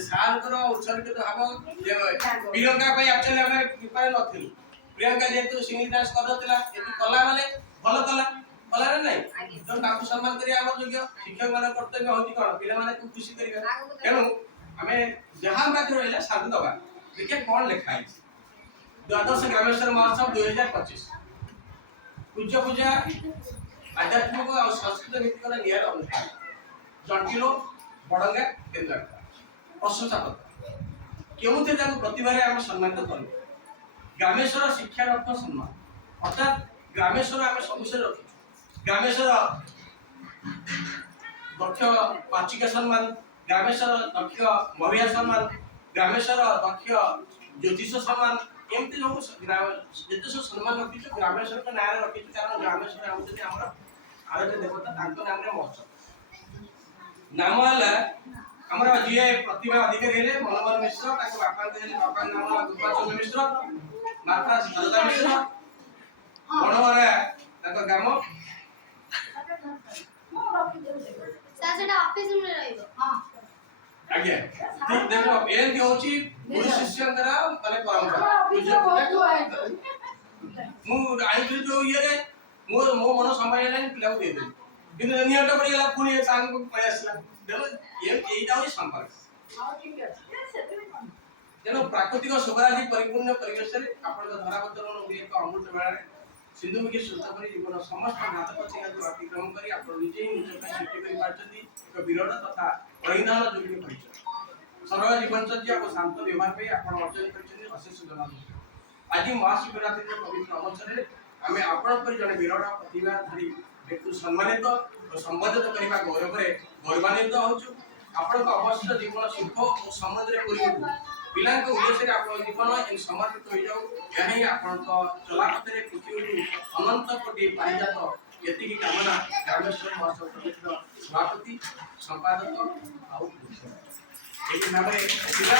से साल उत्सर्गित भाव प्रियंका एक्चुअली आम प्रिपेयर नथिलु प्रियंका जेतु सिंगिंग डांस करथिला एतु कला माने भल कला कला रे नै तो ताकु सम्मान करिया हमर योग्य शिक्षक माने कर्तव्य होती कोन पिला माने को खुशी करिया तेनु हमें जहां बात रहला साधु दबा देखिए कोन लिखा है द्वादश ग्रामेश्वर महोत्सव 2025 पूज्य पूजा आध्यात्मिक और संस्कृत भित्तिक नियर अनुष्ठान जंटिलो बड़ंगा केन्द्र प्रशंसा पत्र केउथे ताको प्रतिभा रे हम सम्मानित करबे ग्रामेश्वर शिक्षा रत्न सम्मान अर्थात ग्रामेश्वर आम सबसे रखी ग्रामेश्वर दक्ष पाचिका सम्मान ग्रामेश्वर दक्ष महिला सम्मान ग्रामेश्वर दक्ष ज्योतिष सम्मान एमती लोग जिते सब सम्मान रखी ग्रामेश्वर के नाम रखी कारण ग्रामेश्वर आम आराध्य देवता नाम महोत्सव नाम है हमारा जी प्रतिभा अधिकारी हेले मनोहर मिश्र बापा बापा नाम गोपाल मिश्र माता शारदा मिश्र मनोहर ग्राम आज्ञा ठीक देखो एन होची गुरु शिष्यंकर माने परंपरा मु आई जो ये रे मो मन समय नहीं पिला दे दे किंतु नियत पड़िला पुनी सांग को प्रयासला देखो ये एटा होई संपर्क हां ठीक है जेनो प्राकृतिक शोभाजी परिपूर्ण परिवेश रे आपण धरावतरण एक अमृत बेला सिंधुमुखी सुतपरी जीवन समस्त घातक चिन्ह अतिक्रम करी आपण निजे ही निज ପାଇଁ सृष्टि करि पाछथि एक विरल तथा परिधान योग्य परिचय सरल जीवनचर्या और शांत व्यवहार पे आपण अर्जन करछथि अशेष धन्यवाद आज महाशिवरात्रि पवित्र अवसर रे हमें आपण पर जने विरल प्रतिभाधारी व्यक्ति सम्मानित और संबोधित करबा गौरव रे गौरवान्वित होछु आपण को अवश्य जीवन सुख और समृद्धि रे करियो पिला को उद्देश्य रे आपण जीवन इन समर्पित हो जाऊ यही आपण को चला पथरे पृथ्वी अनंत कोटि पारिजात यति की कामना ग्रामेश्वर महोत्सव पवित्र सभापति संपादक आउ एही भाबरे पिला